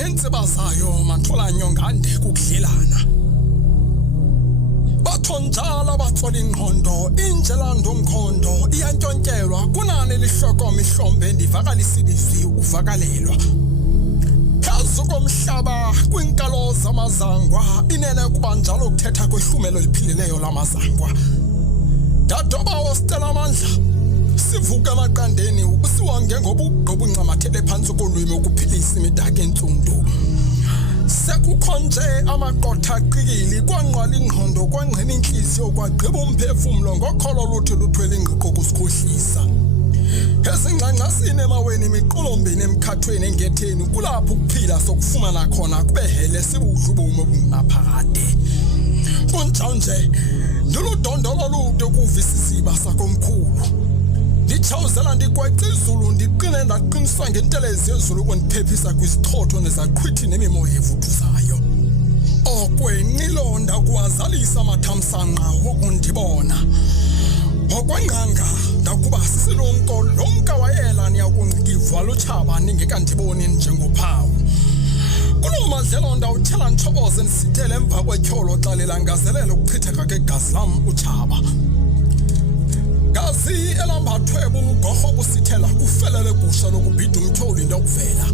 nentsiba zayo mathola nyongande kukudlelana. Bathonjala bathola ingqondo indlela ndomkhondo iyantyontyelwa kunani lihloko mihlombe ndivakalisa ilizwi uvakalelwa. Phezu komhlaba kwinkalo zamazangwa inene kuba njalo kuthetha kwehlumelo liphilileyo lamazangwa. Dadoba ostela amandla sivuka emaqandeni usiwange ngobuqo buncamathele phansi kolwimi ukuphilisa imidaka entsundu. Sekukhonje amaqotha aqikili kwanqwala ingqondo kwangqina inhliziyo kwagqiba umphefumlo ngokholo luthi luthwele ingqiqo kusikhohlisa. Ezingxangxasini emaweni imiqolombini emkhathweni engetheni kulapho ukuphila sokufumana khona kubehele sibudla ubomi obungaphakade. Kunjanje ndiludondolo lude ukuvisisiba sakomkhulu. Ndichawuzela ndikweca izulu ndiqine ndaqinisa ngentelezi yezulu ukundiphephisa kwizithotho nezaqhwithi nemimoya evuthuzayo. Okwenqilonda kuwazalisa amathamsanqa wokundibona. Okwengqanga ndakuba sisilumko lomka wayela niyakunqikivwa lutshaba ningekandiboni njengophawu. Kuloo madlelo ndawuthela ntshoboze ndisithele emva kwetyholo xa lilangazelela ukuchitheka kwegazi lam utshaba. Gazi elambathwe bumgorho busithela kufelele gusha lokubhida umtyholi ndokuvela.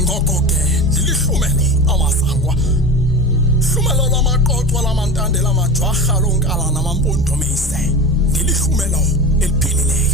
Ngoko ke ndilihlumelo amazangwa. Hlumelo lamaqoqwa lamantande lamajwarha lonkala namampondomise. Ndilihlumelo eliphilileyo.